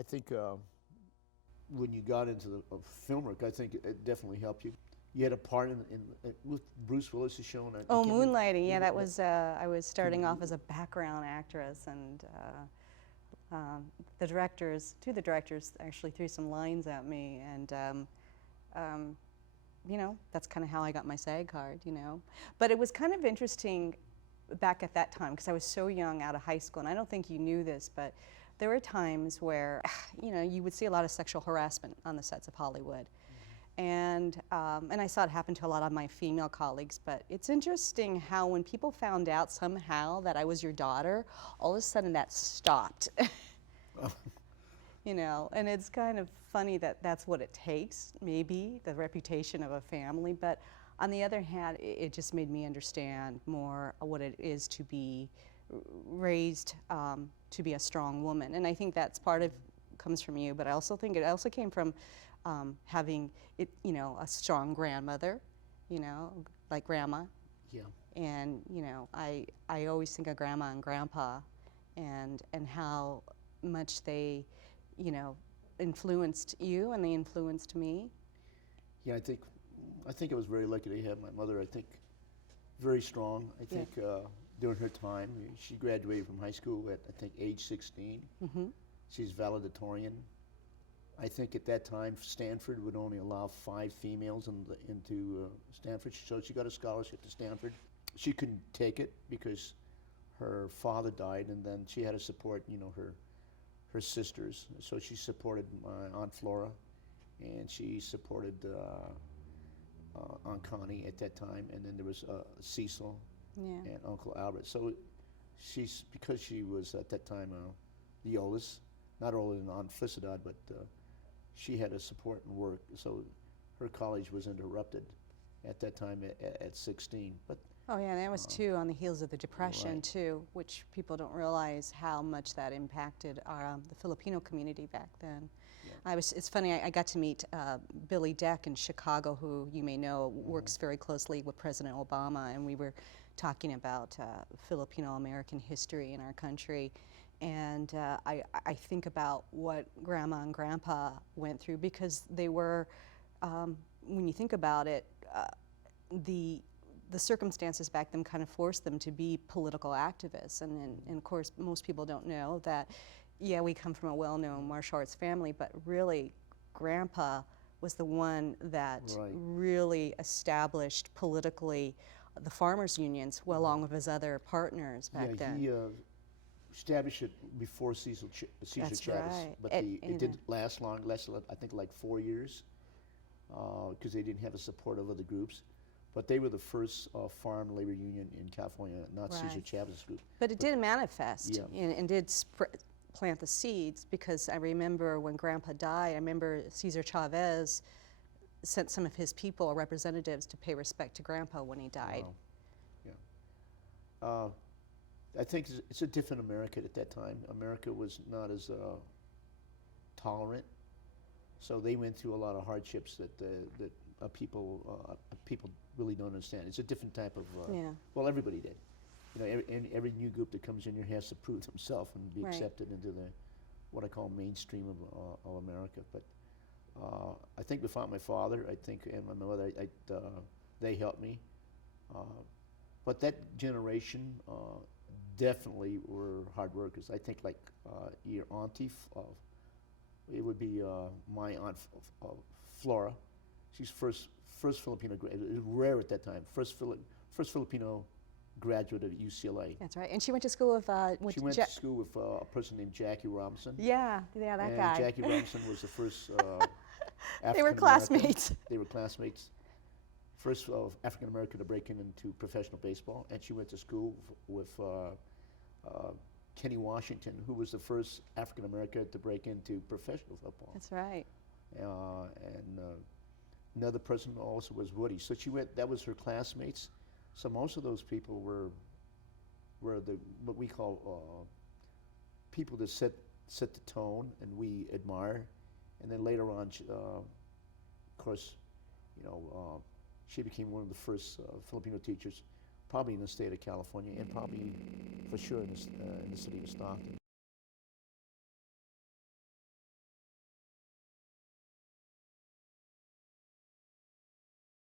I think when you got into the film work, I think it definitely helped you. You had a part in with Bruce Willis's show. And Oh, Moonlighting. Yeah, that was. I was starting off as a background actress, and the directors, two of the directors, actually threw some lines at me, and you know, that's kind of how I got my SAG card. You know, but it was kind of interesting back at that time because I was so young, out of high school, and I don't think you knew this, but there were times where, you know, you would see a lot of sexual harassment on the sets of Hollywood. And I saw it happen to a lot of my female colleagues, but it's interesting how when people found out somehow that I was your daughter, all of a sudden that stopped. You know, and it's kind of funny that that's what it takes, maybe, the reputation of a family, but on the other hand, it just made me understand more what it is to be raised to be a strong woman. And I think that's part of, comes from you, but I also think it also came from having it, you know, a strong grandmother, you know, like grandma. Yeah. And you know, I always think of grandma and grandpa, and how much they, you know, influenced you and they influenced me. Yeah, I think I was very lucky to have my mother. I think very strong. I think during her time, she graduated from high school at I think age 16. Mm-hmm. She's valedictorian. I think at that time, Stanford would only allow 5 females into Stanford, so she got a scholarship to Stanford. She couldn't take it because her father died, and then she had to support, you know, her sisters. So she supported my Aunt Flora, and she supported Aunt Connie at that time, and then there was Cecil and Uncle Albert. So she's, because she was at that time the oldest, not older than Aunt Felicidad, but she had to support and work, so her college was interrupted at that time at 16. But oh yeah, and that was too on the heels of the Depression right. too, which people don't realize how much that impacted our, the Filipino community back then. Yeah. It's funny, I got to meet Billy Deck in Chicago, who you may know works very closely with President Obama, and we were talking about Filipino American history in our country. And I think about what Grandma and Grandpa went through, because they were, when you think about it, the circumstances back then kind of forced them to be political activists. And of course, most people don't know that, yeah, we come from a well-known martial arts family, but really, Grandpa was the one that really established politically the farmers' unions, well, along with his other partners back then. He established it before Cesar Chavez, right. But it didn't last long, lasted I think like 4 years, because they didn't have the support of other groups. But they were the first farm labor union in California, not Cesar Chavez's group. But it did manifest and did plant the seeds, because I remember when Grandpa died, I remember Cesar Chavez sent some of his people or representatives to pay respect to Grandpa when he died. Wow. Yeah. I think it's a different America at that time. America was not as tolerant, so they went through a lot of hardships that people really don't understand. It's a different type of. Well, everybody did. You know, every new group that comes in here has to prove themselves and be accepted into the what I call mainstream of America. But I think without my father, I think, and my mother, they helped me. But that generation definitely were hard workers. I think like your auntie, it would be my aunt Flora. She's first Filipino graduate. It was rare at that time. First Filipino graduate of UCLA. That's right, and she went to school with. She went to school with a person named Jackie Robinson. Yeah, that guy. Jackie Robinson was the first. They were classmates. They were classmates. First African American to break into professional baseball, and she went to school with Kenny Washington, who was the first African American to break into professional football. That's right. And another person also was Woody. So she went. That was her classmates. So most of those people were the what we call people that set the tone, and we admire. And then later on, of course, you know, she became one of the first Filipino teachers, probably in the state of California, and probably for sure in the city of Stockton.